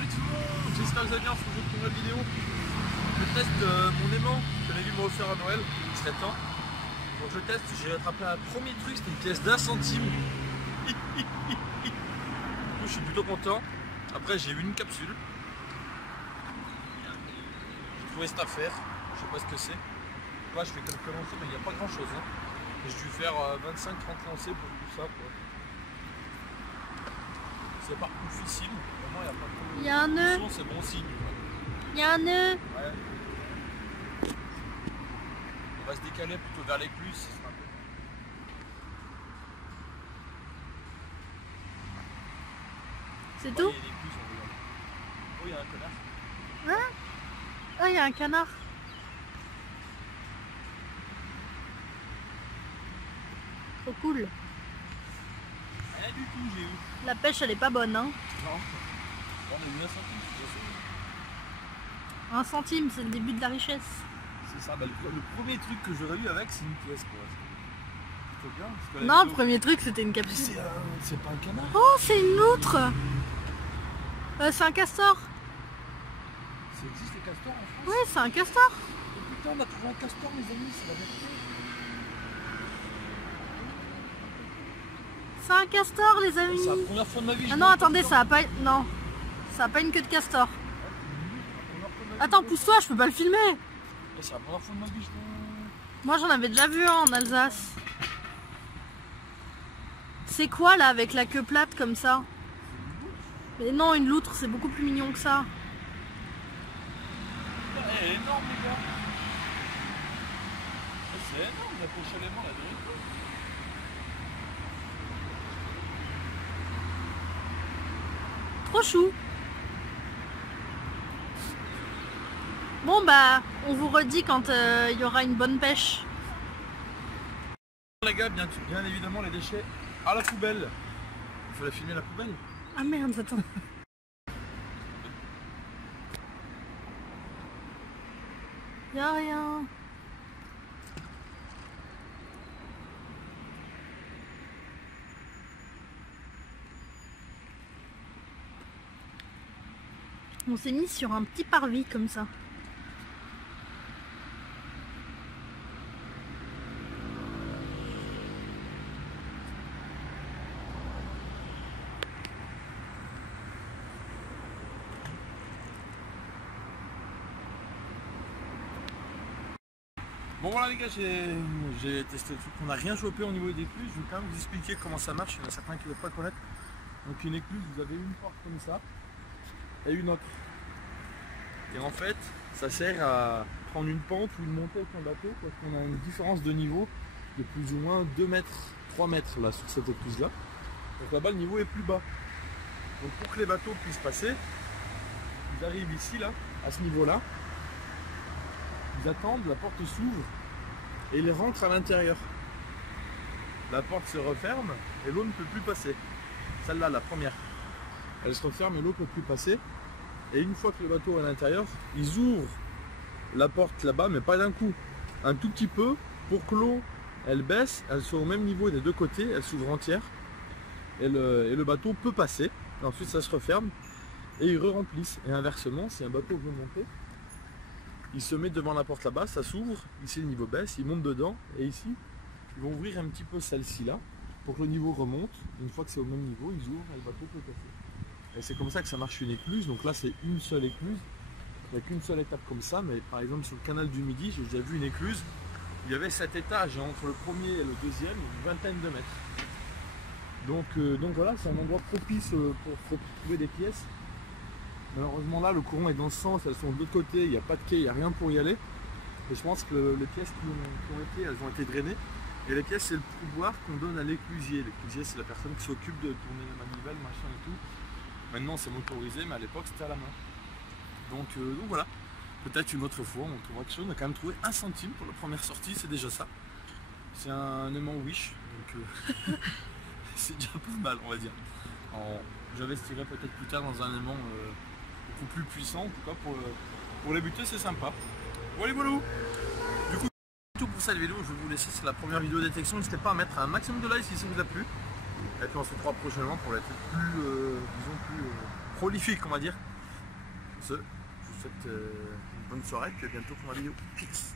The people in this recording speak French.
Salut tout le monde, j'espère que vous allez bien. Faut que je tourne la vidéo. Je teste mon aimant que j'avais dû me refaire à Noël, il serait temps. Donc je teste, j'ai attrapé un premier truc, c'était une pièce d'1 centime. Du coup je suis plutôt content. Après j'ai eu une capsule. J'ai trouvé cette affaire, je sais pas ce que c'est. Là je fais quelques lancers mais il n'y a pas grand chose. Hein. J'ai dû faire 25-30 lancers pour tout ça. Quoi. C'est pas oufissime, vraiment il n'y a pas de... Il y a un nœud. C'est bon signe. Il y a un nœud. Ouais. On va se décaler plutôt vers l'écluse, ce sera un peu... C'est tout? Oh, il y a un connard. Hein? Oh, il y a un canard. Trop cool. Rien du tout, j'ai eu. La pêche, elle est pas bonne, hein? Non. On a eu 1 centime, c'est 1 centime, c'est le début de la richesse. c'est ça, bah, le premier truc que j'aurais eu avec, c'est une pièce, quoi. C'est bien, parce que Non, le premier truc, c'était une capsule. C'est pas un canard. Oh, c'est une loutre. C'est un castor. Ça existe les castors en France? Oui, c'est un castor. Oh, putain, on a trouvé un castor, les amis, c'est la vérité. C'est un castor, les amis. C'est la première fois de ma vie. Ah non, attendez, ça a pas... Non. Ça a pas une queue de castor. Attends, pousse-toi, je peux pas le filmer. C'est la première fois de ma vie, je vois. Moi, j'en avais déjà vu un en Alsace. C'est quoi, là, avec la queue plate, comme ça? Mais non, une loutre, c'est beaucoup plus mignon que ça. Elle est énorme, les gars. C'est énorme, la pêche à l'aimant, la vérité. Trop chou. Bon bah, on vous redit quand il y aura une bonne pêche. Les gars, bien évidemment les déchets à la poubelle. Il faut la filmer la poubelle. Ah merde, attends. Y'a rien. On s'est mis sur un petit parvis comme ça. Bon voilà les gars, j'ai testé le truc. On n'a rien chopé au niveau des écluses. Je vais quand même vous expliquer comment ça marche. Il y en a certains qui ne doivent pas connaître. Donc une écluse, vous avez une porte comme ça et une autre. Et en fait, ça sert à prendre une pente ou une montée avec un bateau parce qu'on a une différence de niveau de plus ou moins 2 mètres, 3 mètres là sur cette écluse là. Donc là-bas le niveau est plus bas. Donc pour que les bateaux puissent passer, ils arrivent ici là, à ce niveau là. Ils attendent, la porte s'ouvre et ils rentrent à l'intérieur. La porte se referme et l'eau ne peut plus passer. Celle-là, la première. Elle se referme et l'eau ne peut plus passer. Et une fois que le bateau est à l'intérieur, ils ouvrent la porte là-bas, mais pas d'un coup. Un tout petit peu pour que l'eau, elle baisse, elle soit au même niveau des deux côtés, elle s'ouvre entière. Et le bateau peut passer. Et ensuite, ça se referme et ils re-remplissent. Et inversement, si un bateau veut monter, il se met devant la porte là-bas, ça s'ouvre, ici le niveau baisse, il monte dedans, et ici, ils vont ouvrir un petit peu celle-ci là, pour que le niveau remonte. Une fois que c'est au même niveau, ils ouvrent et le bateau peut passer. Et c'est comme ça que ça marche une écluse, donc là c'est une seule écluse, il n'y a qu'une seule étape comme ça, mais par exemple sur le canal du Midi, j'ai déjà vu une écluse, il y avait 7 étages, et entre le premier et le deuxième, une vingtaine de mètres. Donc voilà, c'est un endroit propice pour trouver des pièces. Malheureusement là le courant est dans ce sens, elles sont de l'autre côté, il n'y a pas de quai, il n'y a rien pour y aller. Et je pense que les pièces qui ont été, elles ont été drainées. Et les pièces c'est le pouvoir qu'on donne à l'éclusier. L'éclusier c'est la personne qui s'occupe de tourner les manivelles, machin et tout. Maintenant c'est motorisé mais à l'époque c'était à la main. Donc voilà, peut-être une autre fois on trouvera quelque chose. On a quand même trouvé 1 centime pour la première sortie, c'est déjà ça. C'est un aimant Wish, donc c'est déjà pas mal on va dire. J'investirai peut-être plus tard dans un aimant beaucoup plus puissant, en tout cas pour les buter c'est sympa. Voilà, voilà. Du coup c'est tout pour cette vidéo, je vais vous laisser, c'est la première vidéo détection, n'hésitez pas à mettre un maximum de likes si ça vous a plu. Et puis on se retrouve prochainement pour être plus, disons plus prolifique on va dire. Sur ce, je vous souhaite une bonne soirée et puis à bientôt pour ma vidéo. Peace.